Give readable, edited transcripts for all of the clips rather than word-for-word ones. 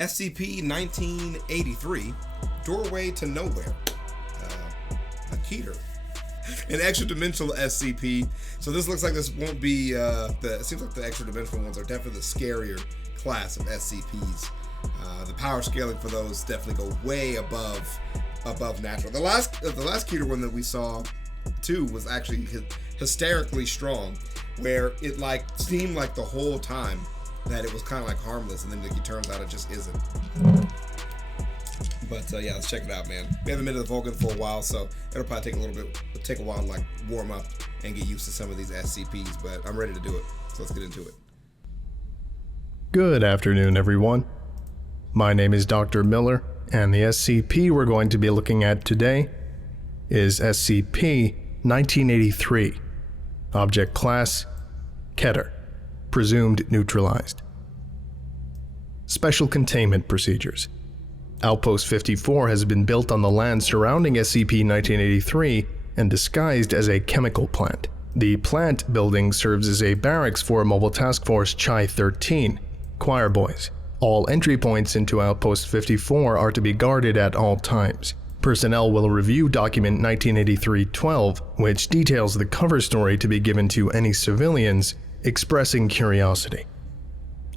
SCP-1983, Doorway to Nowhere. A Keter. An extra-dimensional SCP. So this looks like this won't be, it seems like the extra-dimensional ones are definitely the scarier class of SCPs. The power scaling for those definitely go way above natural. The last Keter one that we saw, too, was actually hysterically strong, where it like seemed like the whole time that it was kind of like harmless, and then it turns out it just isn't. But yeah, let's check it out, man. We haven't been to the Vulcan for a while, so it'll probably take a while to like warm up and get used to some of these SCPs, but I'm ready to do it. So let's get into it. Good afternoon, everyone. My name is Dr. Miller, and the SCP we're going to be looking at today is SCP-1983. Object Class: Keter. Presumed neutralized. Special Containment Procedures. Outpost 54 has been built on the land surrounding SCP-1983 and disguised as a chemical plant. The plant building serves as a barracks for Mobile Task Force Chi-13, Choir Boys. All entry points into Outpost 54 are to be guarded at all times. Personnel will review Document 1983-12, which details the cover story to be given to any civilians expressing curiosity.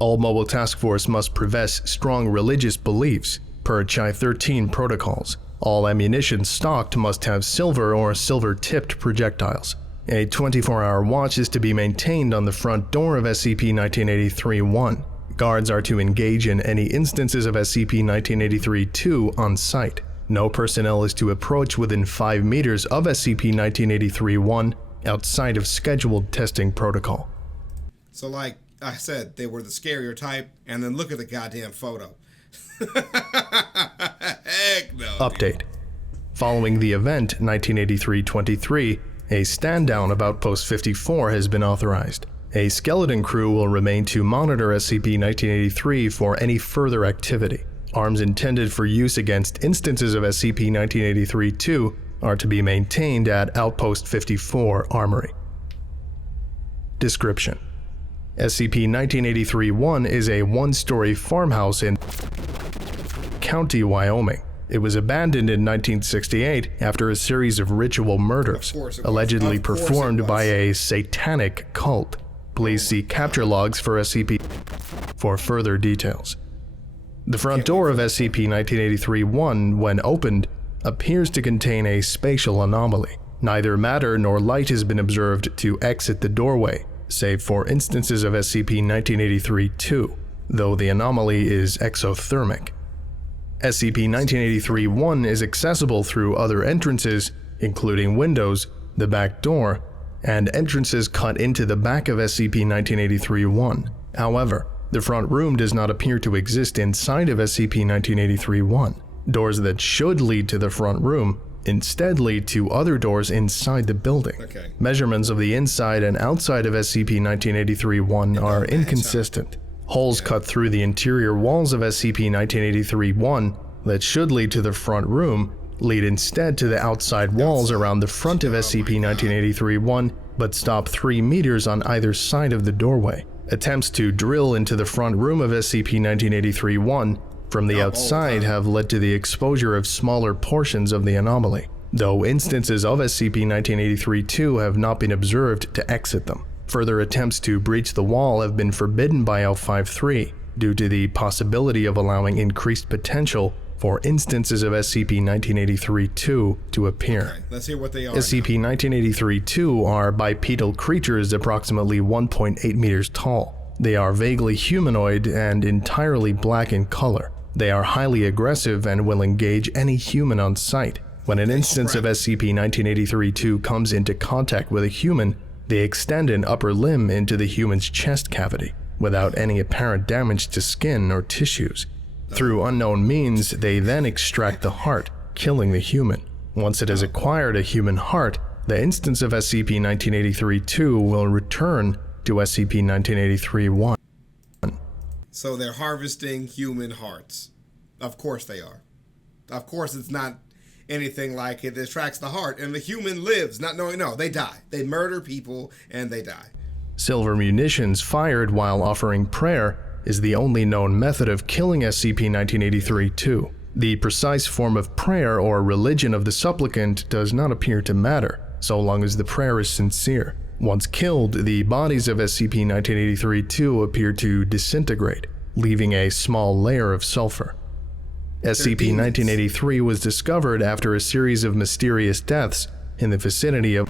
All Mobile Task Force must profess strong religious beliefs per Chi-13 protocols. All ammunition stocked must have silver or silver-tipped projectiles. A 24-hour watch is to be maintained on the front door of SCP-1983-1. Guards are to engage in any instances of SCP-1983-2 on site. No personnel is to approach within 5 meters of SCP-1983-1 outside of scheduled testing protocol. So like I said, they were the scarier type, and then look at the goddamn photo. Heck no. Update. Following the event 1983-23, a stand-down of Outpost 54 has been authorized. A skeleton crew will remain to monitor SCP-1983 for any further activity. Arms intended for use against instances of SCP-1983-2 are to be maintained at Outpost 54 Armory. Description: SCP-1983-1 is a one-story farmhouse in County, Wyoming. It was abandoned in 1968 after a series of ritual murders, allegedly performed by a satanic cult. Please see capture logs for SCP for further details. The front door of SCP-1983-1, when opened, appears to contain a spatial anomaly. Neither matter nor light has been observed to exit the doorway, save for instances of SCP-1983-2, though the anomaly is exothermic. SCP-1983-1 is accessible through other entrances, including windows, the back door, and entrances cut into the back of SCP-1983-1. However, the front room does not appear to exist inside of SCP-1983-1. Doors that should lead to the front room instead lead to other doors inside the building. Okay. Measurements of the inside and outside of SCP-1983-1 are inconsistent. Holes cut through the interior walls of SCP-1983-1 that should lead to the front room lead instead to the outside walls around the front of SCP-1983-1, but stop 3 meters on either side of the doorway. Attempts to drill into the front room of SCP-1983-1 from the outside have led to the exposure of smaller portions of the anomaly, though instances of SCP-1983-2 have not been observed to exit them. Further attempts to breach the wall have been forbidden by L53 due to the possibility of allowing increased potential for instances of SCP-1983-2 to appear. Okay, let's hear what they are. SCP-1983-2 are bipedal creatures approximately 1.8 meters tall. They are vaguely humanoid and entirely black in color. They are highly aggressive and will engage any human on sight. When an instance of SCP-1983-2 comes into contact with a human, they extend an upper limb into the human's chest cavity, without any apparent damage to skin or tissues. Through unknown means, they then extract the heart, killing the human. Once it has acquired a human heart, the instance of SCP-1983-2 will return to SCP-1983-1. So they're harvesting human hearts. Of course they are. Of course it's not anything like it attracts the heart and the human lives, not knowing, no, they die. They murder people and they die. Silver munitions fired while offering prayer is the only known method of killing SCP-1983-2. The precise form of prayer or religion of the supplicant does not appear to matter, so long as the prayer is sincere. Once killed, the bodies of SCP-1983-2 appear to disintegrate, leaving a small layer of sulfur. SCP-1983 was discovered after a series of mysterious deaths in the vicinity of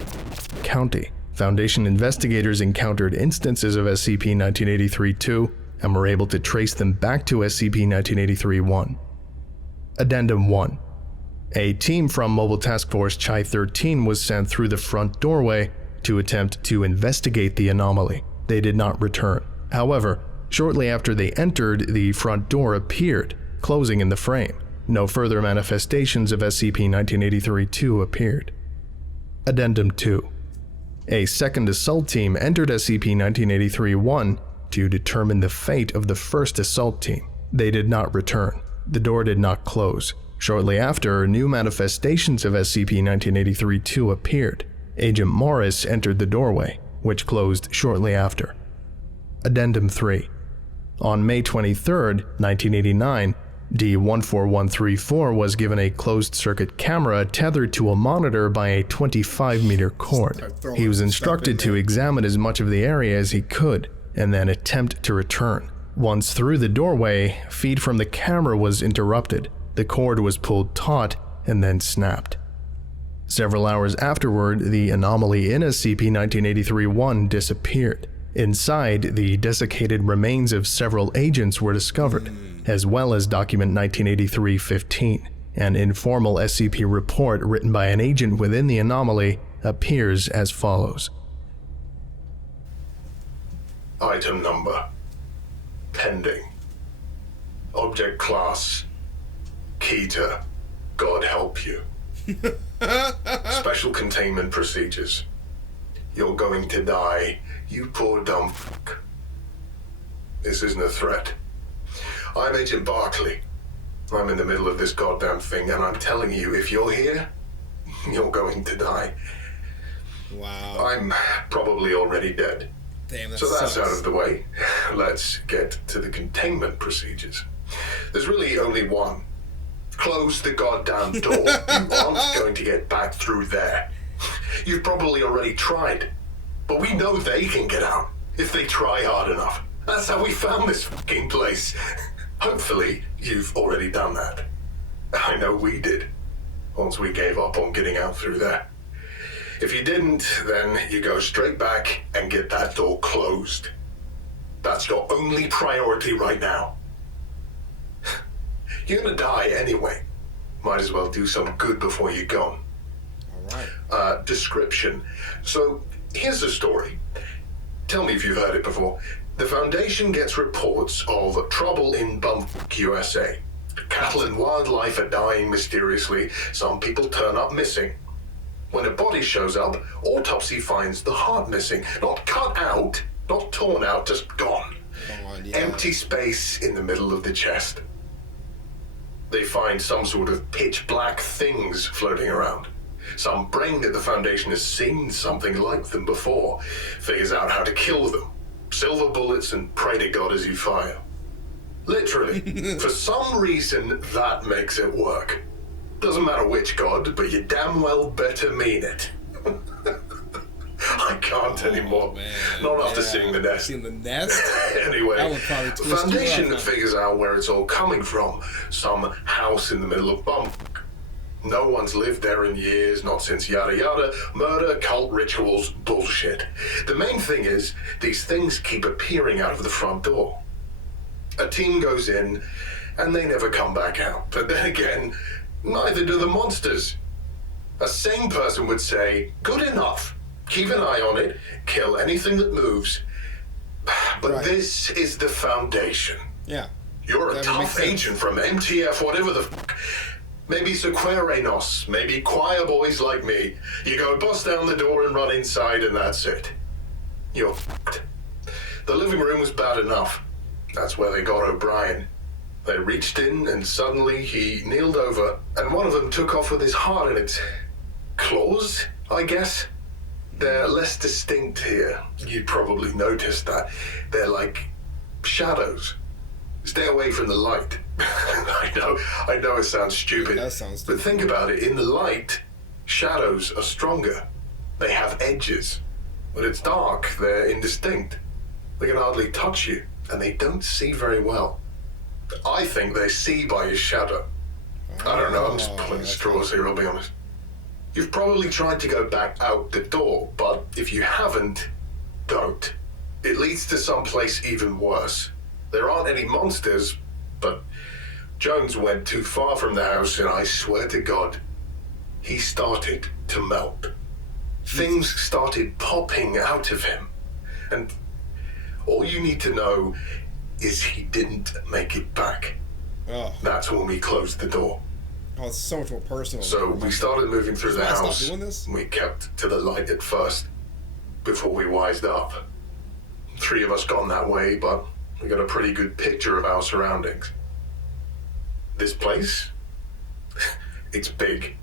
County. Foundation investigators encountered instances of SCP-1983-2 and were able to trace them back to SCP-1983-1. Addendum 1. A team from Mobile Task Force Chi-13 was sent through the front doorway to attempt to investigate the anomaly. They did not return. However, shortly after they entered, the front door appeared, closing in the frame. No further manifestations of SCP-1983-2 appeared. Addendum 2. A second assault team entered SCP-1983-1 to determine the fate of the first assault team. They did not return. The door did not close. Shortly after, new manifestations of SCP-1983-2 appeared. Agent Morris entered the doorway, which closed shortly after. Addendum 3. On May 23, 1989, D-14134 was given a closed-circuit camera tethered to a monitor by a 25-meter cord. He was instructed to examine as much of the area as he could, and then attempt to return. Once through the doorway, feed from the camera was interrupted. The cord was pulled taut and then snapped. Several hours afterward, the anomaly in SCP-1983-1 disappeared. Inside, the desiccated remains of several agents were discovered, as well as document 1983-15. An informal SCP report written by an agent within the anomaly appears as follows. Item number. Pending. Object class. Keter. God help you. Special containment procedures. You're going to die, you poor dumb fuck. This isn't a threat. I'm Agent Barkley. I'm in the middle of this goddamn thing, and I'm telling you, if you're here, you're going to die. Wow. I'm probably already dead. Damn, that So that's sucks. out of the way. Let's get to the containment procedures. There's really only one. Close the goddamn door. You aren't going to get back through there. You've probably already tried. But we know they can get out if they try hard enough. That's how we found this fucking place. Hopefully, you've already done that. I know we did. Once we gave up on getting out through there. If you didn't, then you go straight back and get that door closed. That's your only priority right now. You're gonna die anyway. Might as well do some good before you're gone. Alright. Description. So, here's the story. Tell me if you've heard it before. The Foundation gets reports of trouble in Bumfuck, USA. Cattle and wildlife are dying mysteriously. Some people turn up missing. When a body shows up, autopsy finds the heart missing. Not cut out, not torn out, just gone. Yeah. Empty space in the middle of the chest. They find some sort of pitch black things floating around. Some brain at the Foundation has seen something like them before, figures out how to kill them. Silver bullets and pray to God as you fire. Literally. For some reason, that makes it work. Doesn't matter which God, but you damn well better mean it. I can't anymore. Man. Not after seeing the nest. Seeing the nest? Anyway, That would probably the twist you Foundation up, huh? figures out where it's all coming from. Some house in the middle of Bumfuck. No one's lived there in years, not since yada yada, murder, cult rituals, bullshit. The main thing is, these things keep appearing out of the front door. A team goes in, and they never come back out. But then again, neither do the monsters. A sane person would say, good enough. Keep an eye on it, kill anything that moves. But Right. this is the Foundation. Yeah. You're a That tough makes sense. agent from MTF, whatever the fuck. Maybe Sequerenos, maybe choir boys like me. You go bust down the door and run inside and that's it. You're fucked. The living room was bad enough. That's where they got O'Brien. They reached in and suddenly he kneeled over and one of them took off with his heart in its claws, I guess. They're less distinct here. You probably noticed that. They're like shadows. Stay away from the light. I know it sounds stupid. That sounds stupid. But think about it. In the light, shadows are stronger. They have edges. When it's dark, they're indistinct. They can hardly touch you, and they don't see very well. I think they see by your shadow. I don't know, I'm just pulling straws here, I'll be honest. You've probably tried to go back out the door, but if you haven't, don't. It leads to someplace even worse. There aren't any monsters, but Jones went too far from the house, and I swear to God, he started to melt. Things started popping out of him, and all you need to know is he didn't make it back. Oh. That's when we closed the door. Oh, it's so much more personal. So we started moving through the house. Stop doing this? We kept to the light at first, before we wised up. 3 of us gone that way, but we got a pretty good picture of our surroundings. This place? It's big.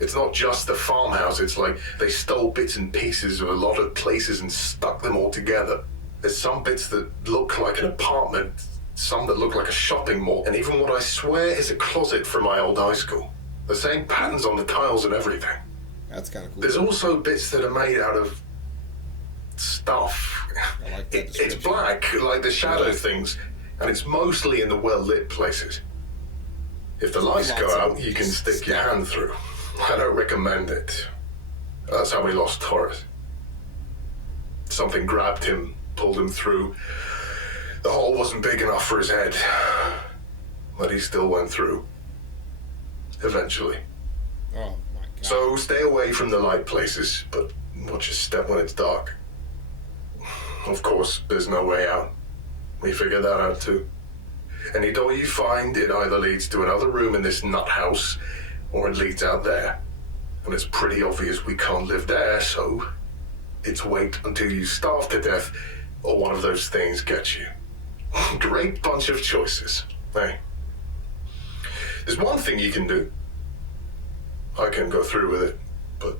It's not just the farmhouse, it's like they stole bits and pieces of a lot of places and stuck them all together. There's some bits that look like an apartment, some that look like a shopping mall, and even what I swear is a closet from my old high school. The same patterns on the tiles and everything. That's kind of cool. There's also bits that are made out of stuff. I like that It's black, like the shadow things, and it's mostly in the well-lit places. If the lights go out, you can stick your hand through. I don't recommend it. That's how we lost Torres. Something grabbed him, pulled him through. The hole wasn't big enough for his head, but he still went through. Eventually. Oh my God. So stay away from the light places, but watch your step when it's dark. Of course, there's no way out. We figured that out too. Any door you find, it either leads to another room in this nut house, or it leads out there. And it's pretty obvious we can't live there, so it's wait until you starve to death, or one of those things gets you. Great bunch of choices, hey? There's one thing you can do. I can go through with it, but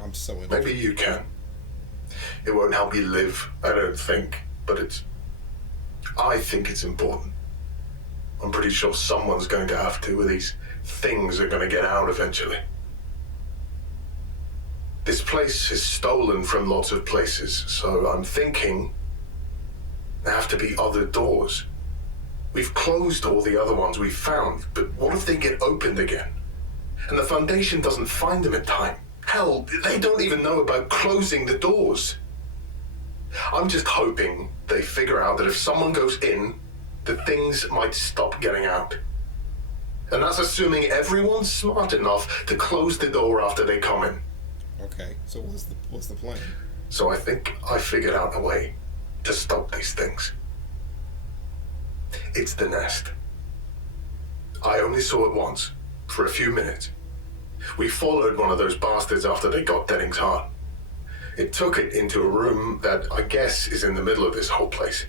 I'm so in. maybe you can. It won't help you live, I don't think, but I think it's important. I'm pretty sure someone's going to have to, or these things are going to get out eventually. This place is stolen from lots of places, so I'm thinking there have to be other doors. We've closed all the other ones we've found, but what if they get opened again? And the Foundation doesn't find them in time. Hell, they don't even know about closing the doors. I'm just hoping they figure out that if someone goes in, the things might stop getting out. And that's assuming everyone's smart enough to close the door after they come in. Okay, so what's the plan? So I think I figured out a way to stop these things. It's the nest. I only saw it once, for a few minutes. We followed one of those bastards after they got Denning's heart. It took it into a room that I guess is in the middle of this whole place.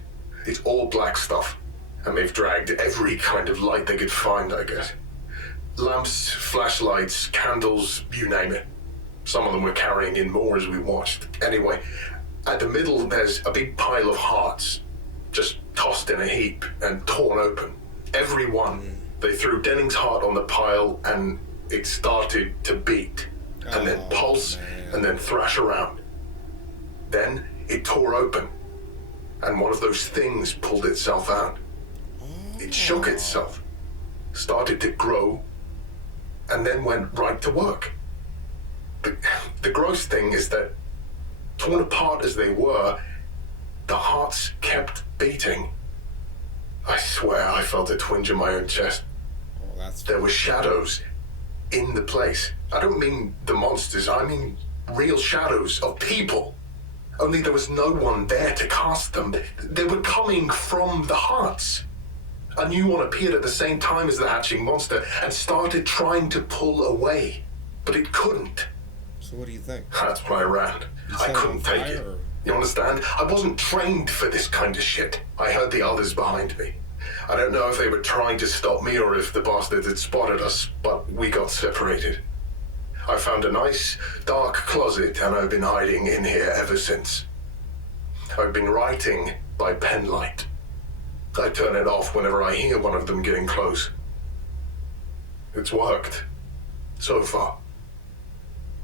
It's all black stuff, and they've dragged every kind of light they could find, I guess. Lamps, flashlights, candles, you name it. Some of them were carrying in more as we watched. Anyway, at the middle there's a big pile of hearts, just tossed in a heap and torn open. Every one. They threw Denning's heart on the pile and it started to beat, and then pulse, and then thrash around. Then it tore open, and one of those things pulled itself out. It shook itself, started to grow, and then went right to work. The gross thing is that, torn apart as they were, the hearts kept beating. I swear I felt a twinge in my own chest. There were shadows in the place. I don't mean the monsters, I mean real shadows of people. Only there was no one there to cast them. They were coming from the hearts. A new one appeared at the same time as the hatching monster and started trying to pull away, but it couldn't. So what do you think? That's why I ran. I couldn't take it. You understand? I wasn't trained for this kind of shit. I heard the others behind me. I don't know if they were trying to stop me or if the bastards had spotted us, but we got separated. I found a nice, dark closet and I've been hiding in here ever since. I've been writing by penlight. I turn it off whenever I hear one of them getting close. It's worked. So far.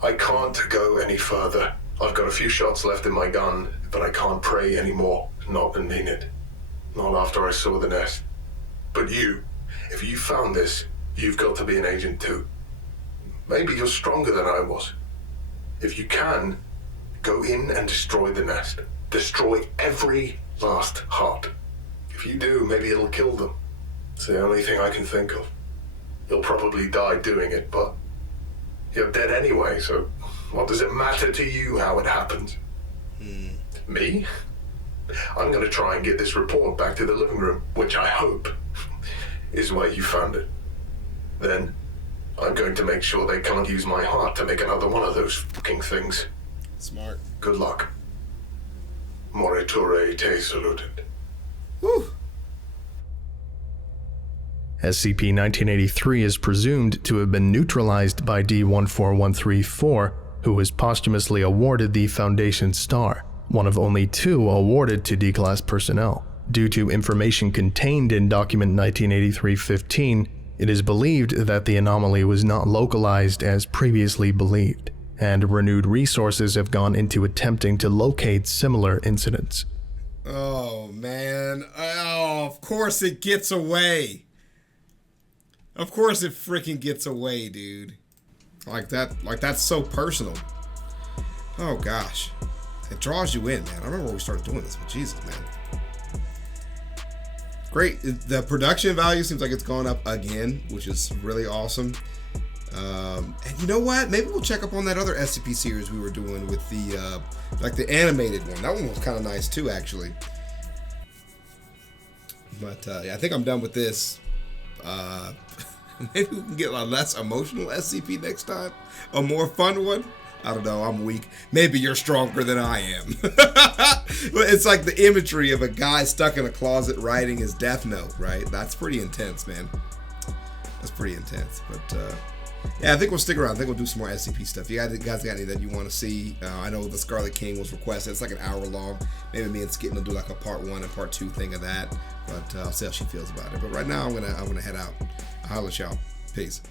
I can't go any further. I've got a few shots left in my gun, but I can't pray anymore. Not and mean it. Not after I saw the nest. But you, if you found this, you've got to be an agent too. Maybe you're stronger than I was. If you can, go in and destroy the nest. Destroy every last heart. If you do, maybe it'll kill them. It's the only thing I can think of. You'll probably die doing it, but you're dead anyway, so what does it matter to you how it happens? Me? I'm gonna try and get this report back to the living room, which I hope is where you found it. Then, I'm going to make sure they can't use my heart to make another one of those fucking things. Smart. Good luck. Moritore te saluted. Whew. SCP-1983 is presumed to have been neutralized by D-14134, who was posthumously awarded the Foundation Star, one of only 2 awarded to D-Class personnel. Due to information contained in Document 1983-15, it is believed that the anomaly was not localized as previously believed, and renewed resources have gone into attempting to locate similar incidents. Oh, man. Oh, of course it gets away. Of course it freaking gets away, dude. Like that's so personal. Oh, gosh. It draws you in, man. I remember when we started doing this, but Jesus, man. Great. The production value seems like it's gone up again, which is really awesome. And you know what? Maybe we'll check up on that other SCP series we were doing with the, like the animated one. That one was kind of nice too, actually. But, yeah, I think I'm done with this. Maybe we can get a less emotional SCP next time. A more fun one. I don't know, I'm weak. Maybe you're stronger than I am. But it's like the imagery of a guy stuck in a closet writing his death note, right? That's pretty intense, man. That's pretty intense. But yeah, I think we'll stick around. I think we'll do some more SCP stuff. You guys got any that you want to see? I know the Scarlet King was requested. It's like an hour long. Maybe me and Skitten will do like a part 1 and part 2 thing of that. But I'll see how she feels about it. But right now, I'm gonna head out. I'll holler at y'all. Peace.